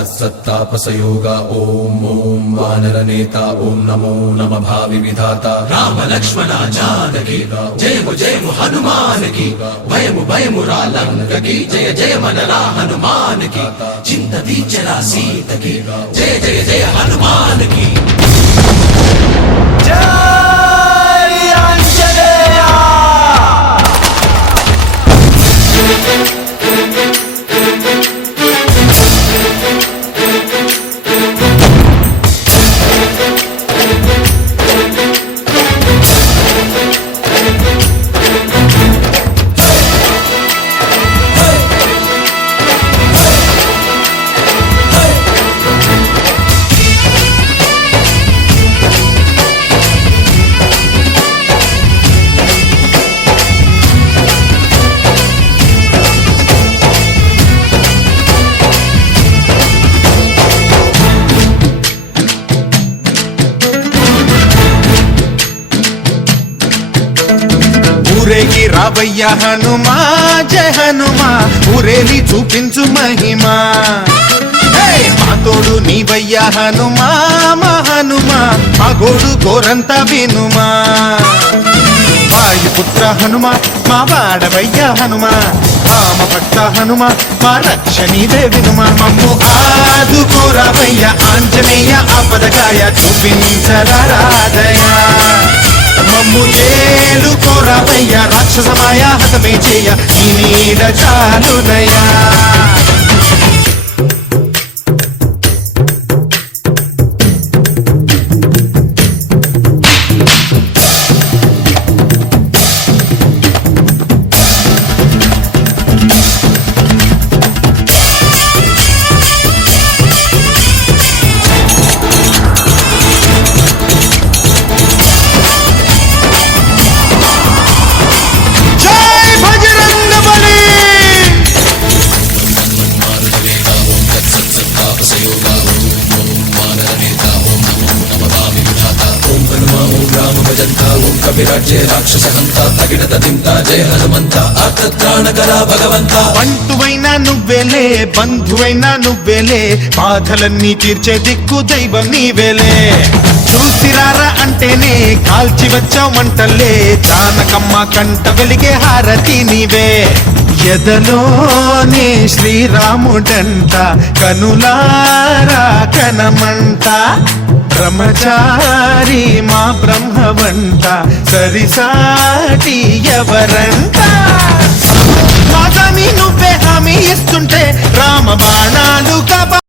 सत्सत्तापसयोगा ओम ओम वानरनेता ओम नमो नमः भावि विधाता राम लक्ष्मण जानकी जय हनुमान की भयमु रालंक की जय मनरा हनुमान की चिंत दीचरा सीत की जय हनुमान की ఊరేగి రావయ్య హనుమా జయ హనుమా ఊరేలి చూపించు మహిమా మా తోడు నీవయ్య హనుమా మా హనుమా మా గోడు గోరంత వినుమా వాయుపుత్ర హనుమా మా వాడవయ్య హనుమా రామ భక్త హనుమా మా రక్షణీదే వినుమా మమ్ము ఆదుకోరావయ్య ఆంజనేయ ఆపదకాయ చూపించరాదయా మమ్ము చేలుకోరావయ్య రాక్షసమాయ హతమే చేయ ఈ నీడ చాలునయా कविराज्ये राक्षसहंता तगिड़त तिंता जय हनुमंत आर्तत्राणकरा भगवंत బంటువైనా నువ్వేలే బంధువైనా నువ్వేలే బాధలన్నీ తీర్చే దిక్కు దైవం నీవేలే చూసిరారా అంటేనే కాల్చి వచ్చావు మంటలే జానకమ్మ కంట వెలిగే హారతి నీవే ఎదలోనే శ్రీరాముడంట కనులారా కనమంట బ్రహ్మచారి మా బ్రహ్మవంట సరిసాటి ఎవరంట మా స్వామి నువ్వే హామీ ఇస్తుంటే రామ బాణాలు